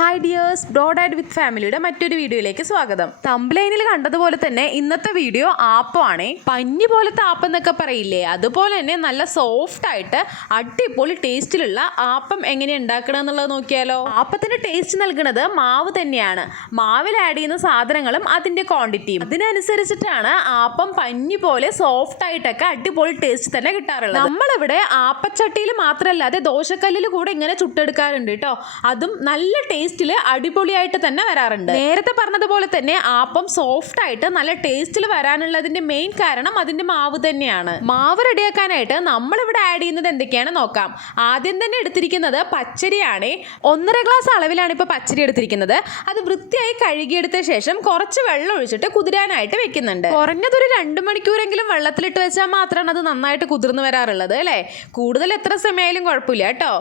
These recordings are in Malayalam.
ഹായ് ഡിയേഴ്സ്, ബ്രോഡാഡ് വിത്ത് ഫാമിലിയുടെ മറ്റൊരു വീഡിയോയിലേക്ക് സ്വാഗതം. തംബ്ലൈനിൽ കണ്ടതുപോലെ തന്നെ ഇന്നത്തെ വീഡിയോ ആപ്പമാണ്. പഞ്ഞി പോലത്തെ ആപ്പ് എന്നൊക്കെ പറയില്ലേ, അതുപോലെ തന്നെ നല്ല സോഫ്റ്റ് ആയിട്ട് അടിപൊളി ടേസ്റ്റിലുള്ള ആപ്പം എങ്ങനെ ഉണ്ടാക്കണം എന്നുള്ളത് നോക്കിയാലോ. ആപ്പത്തിന് ടേസ്റ്റ് നൽകുന്നത് മാവ് തന്നെയാണ്. മാവിൽ ആഡ് ചെയ്യുന്ന സാധനങ്ങളും അതിന്റെ ക്വാണ്ടിറ്റിയും അതിനനുസരിച്ചിട്ടാണ് ആപ്പം പഞ്ഞി പോലെ സോഫ്റ്റ് ആയിട്ടൊക്കെ അടിപൊളി ടേസ്റ്റ് തന്നെ കിട്ടാറുള്ളത്. നമ്മളിവിടെ ആപ്പച്ചട്ടിയിൽ മാത്രമല്ലാതെ ദോശക്കല്ലിൽ കൂടെ ഇങ്ങനെ ചുട്ടെടുക്കാറുണ്ട് കേട്ടോ. അതും നല്ല ടേസ്റ്റിൽ അടിപൊളിയായിട്ട് തന്നെ വരാറുണ്ട്. നേരത്തെ പറഞ്ഞതുപോലെ തന്നെ ആപ്പം സോഫ്റ്റ് ആയിട്ട് നല്ല ടേസ്റ്റിൽ വരാനുള്ളതിന്റെ മെയിൻ കാരണം അതിന്റെ മാവ് തന്നെയാണ്. മാവ് റെഡിയാക്കാനായിട്ട് നമ്മളിവിടെ ആഡ് ചെയ്യുന്നത് എന്തൊക്കെയാണ് നോക്കാം. ആദ്യം തന്നെ എടുത്തിരിക്കുന്നത് പച്ചരിയാണ്. 1.5 ഗ്ലാസ് അളവിലാണ് ഇപ്പോൾ പച്ചരി എടുത്തിരിക്കുന്നത്. അത് വൃത്തിയായി കഴുകിയെടുത്ത ശേഷം കുറച്ച് വെള്ളം ഒഴിച്ചിട്ട് കുതിരാനായിട്ട് വെക്കുന്നുണ്ട്. കുറഞ്ഞതൊരു 2 മണിക്കൂറെങ്കിലും വെള്ളത്തിലിട്ട് വെച്ചാൽ മാത്രമാണ് അത് നന്നായിട്ട് കുതിർന്നു വരാറുള്ളത് അല്ലേ. കൂടുതൽ എത്ര സമയമായാലും കുഴപ്പമില്ല കേട്ടോ.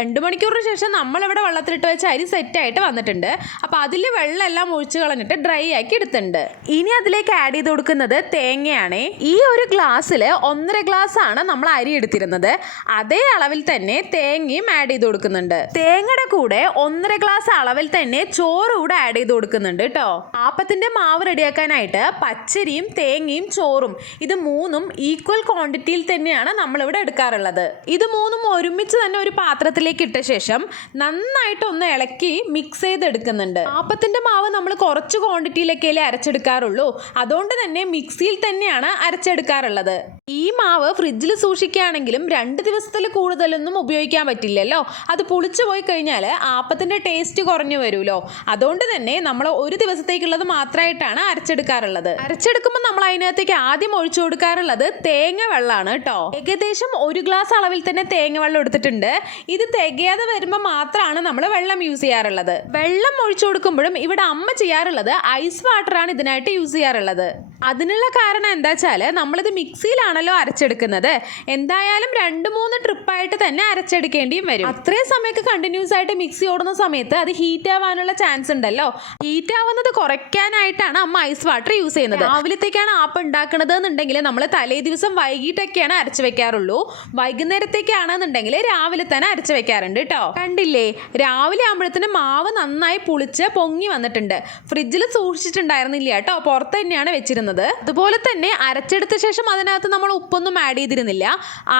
2 മണിക്കൂറിന് ശേഷം നമ്മളിവിടെ വെള്ളത്തിലിട്ട് വെച്ച അരി സെറ്റായിട്ട് വന്നിട്ടുണ്ട്. അപ്പോൾ അതിൽ വെള്ളം എല്ലാം ഒഴിച്ച് കളഞ്ഞിട്ട് ഡ്രൈ ആക്കി എടുത്തിട്ടുണ്ട്. ഇനി അതിലേക്ക് ആഡ് ചെയ്ത് കൊടുക്കുന്നത് തേങ്ങയാണ്. ഈ ഒരു ഗ്ലാസ്സിൽ 1.5 ഗ്ലാസ് ആണ് നമ്മൾ അരി എടുത്തിരുന്നത്. അതേ അളവിൽ തന്നെ തേങ്ങയും ആഡ് ചെയ്ത് കൊടുക്കുന്നുണ്ട്. തേങ്ങയുടെ കൂടെ 1.5 ഗ്ലാസ് അളവിൽ തന്നെ ചോറ് കൂടെ ആഡ് ചെയ്ത് കൊടുക്കുന്നുണ്ട് കേട്ടോ. ആപ്പത്തിന്റെ മാവ് റെഡിയാക്കാനായിട്ട് പച്ചരിയും തേങ്ങയും ചോറും ഇത് മൂന്നും ഈക്വൽ ക്വാണ്ടിറ്റിയിൽ തന്നെയാണ് നമ്മളിവിടെ എടുക്കാറുള്ളത്. ഇത് മൂന്നും ഒരുമിച്ച് തന്നെ ഒരു പാത്രത്തിലേക്ക് ഇട്ട ശേഷം നന്നായിട്ട് ഒന്ന് ഇളക്കി മിക്സ് ചെയ്തെടുക്കുന്നുണ്ട്. ആപ്പത്തിന്റെ മാവ് നമ്മൾ കുറച്ച് ക്വാണ്ടിറ്റിയിലൊക്കെ അരച്ചെടുക്കാറുള്ളൂ. അതുകൊണ്ട് തന്നെ മിക്സിയിൽ തന്നെയാണ് അരച്ചെടുക്കാറുള്ളത്. ഈ മാവ് ഫ്രിഡ്ജിൽ സൂക്ഷിക്കുകയാണെങ്കിലും 2 ദിവസത്തിൽ കൂടുതലൊന്നും ഉപയോഗിക്കാൻ പറ്റില്ലല്ലോ. അത് പുളിച്ചു പോയി കഴിഞ്ഞാൽ ആപ്പത്തിന്റെ ടേസ്റ്റ് കുറഞ്ഞു വരുമല്ലോ. അതുകൊണ്ട് തന്നെ നമ്മൾ ഒരു ദിവസത്തേക്കുള്ളത് മാത്രമായിട്ടാണ് അരച്ചെടുക്കാറുള്ളത്. അരച്ചെടുക്കുമ്പോൾ നമ്മൾ അതിനകത്തേക്ക് ആദ്യം ഒഴിച്ചു കൊടുക്കാറുള്ളത് തേങ്ങ വെള്ളമാണ് കേട്ടോ. ഏകദേശം 1 ഗ്ലാസ് അളവിൽ തന്നെ തേങ്ങ വെള്ളം എടുത്തിട്ടുണ്ട്. ഇത് തികയാതെ വരുമ്പോൾ മാത്രമാണ് നമ്മൾ വെള്ളം യൂസ് ചെയ്യാറുള്ളത്. വെള്ളം ഒഴിച്ചു കൊടുക്കുമ്പോഴും ഇവിടെ അമ്മ ചെയ്യാറുള്ളത് ഐസ് വാട്ടറാണ് ഇതിനായിട്ട് യൂസ് ചെയ്യാറുള്ളത്. അതിനുള്ള കാരണം എന്താ വെച്ചാൽ നമ്മളിത് മിക്സിയിലാണല്ലോ അരച്ചെടുക്കുന്നത്. എന്തായാലും 2-3 ട്രിപ്പായിട്ട് തന്നെ അരച്ചെടുക്കേണ്ടിയും വരും. അത്രയും സമയമൊക്കെ കണ്ടിന്യൂസ് ആയിട്ട് മിക്സി ഓടുന്ന സമയത്ത് അത് ഹീറ്റ് ആവാനുള്ള ചാൻസ് ഉണ്ടല്ലോ. ഹീറ്റ് ആവുന്നത് കുറയ്ക്കാനായിട്ടാണ് അമ്മ ഐസ് വാട്ടർ യൂസ് ചെയ്യുന്നത്. രാവിലത്തേക്കാണ് ആപ്പ് ഉണ്ടാക്കുന്നത് എന്നുണ്ടെങ്കിൽ നമ്മൾ തലേ ദിവസം വൈകിട്ടൊക്കെയാണ് അരച്ച് വെക്കാറുള്ളൂ. വൈകുന്നേരത്തേക്കാണെന്നുണ്ടെങ്കിൽ രാവിലെ തന്നെ അരച്ച് വെക്കാറുണ്ട് കേട്ടോ. കണ്ടില്ലേ, രാവിലെ ആകുമ്പോഴത്തേന് മാവ് നന്നായി പുളിച്ച് പൊങ്ങി വന്നിട്ടുണ്ട്. ഫ്രിഡ്ജിൽ സൂക്ഷിച്ചിട്ടുണ്ടായിരുന്നില്ല കേട്ടോ, പുറത്ത് തന്നെയാണ് വെച്ചിരുന്നത്. അതുപോലെ തന്നെ അരച്ചെടുത്ത ശേഷം അതിനകത്ത് നമ്മൾ ഉപ്പൊന്നും ആഡ് ചെയ്തിരുന്നില്ല.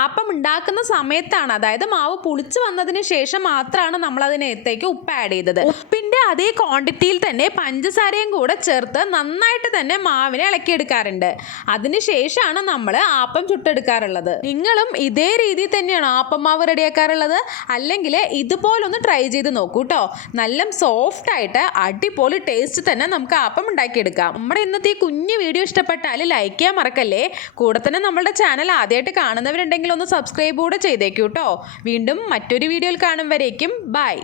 ആപ്പം ഉണ്ടാക്കുന്ന സമയത്താണ്, അതായത് മാവ് പുളിച്ച് വന്നതിന് ശേഷം മാത്രമാണ് നമ്മൾ അതിനകത്തേക്ക് ഉപ്പ് ആഡ് ചെയ്തത്. ഉപ്പിന്റെ അതേ ക്വാണ്ടിറ്റിയിൽ തന്നെ പഞ്ചസാരയും കൂടെ ചേർത്ത് നന്നായിട്ട് തന്നെ മാവിനെ ഇളക്കിയെടുക്കാറുണ്ട്. അതിനുശേഷമാണ് നമ്മൾ ആപ്പം ചുട്ടെടുക്കാറുള്ളത്. നിങ്ങളും ഇതേ രീതിയിൽ തന്നെയാണോ ആപ്പം മാവ് റെഡിയാക്കാറുള്ളത്? അല്ലെങ്കിൽ ഇതുപോലൊന്ന് ട്രൈ ചെയ്ത് നോക്കൂ കേട്ടോ. നല്ല സോഫ്റ്റ് ആയിട്ട് അടിപൊളി ടേസ്റ്റ് തന്നെ നമുക്ക് ആപ്പം ഉണ്ടാക്കിയെടുക്കാം. നമ്മുടെ ഇന്നത്തെ ഈ കുഞ്ഞു വീഡിയോ ഇഷ്ടപ്പെട്ടാൽ ലൈക്ക് ചെയ്യാൻ മറക്കല്ലേ. കൂടെ തന്നെ നമ്മളുടെ ചാനൽ ആദ്യമായിട്ട് കാണുന്നവരുണ്ടെങ്കിൽ ഒന്ന് സബ്സ്ക്രൈബ് കൂടെ ചെയ്തേക്കൂ കേട്ടോ. വീണ്ടും മറ്റൊരു വീഡിയോയിൽ കാണും വരേക്കും ബൈ.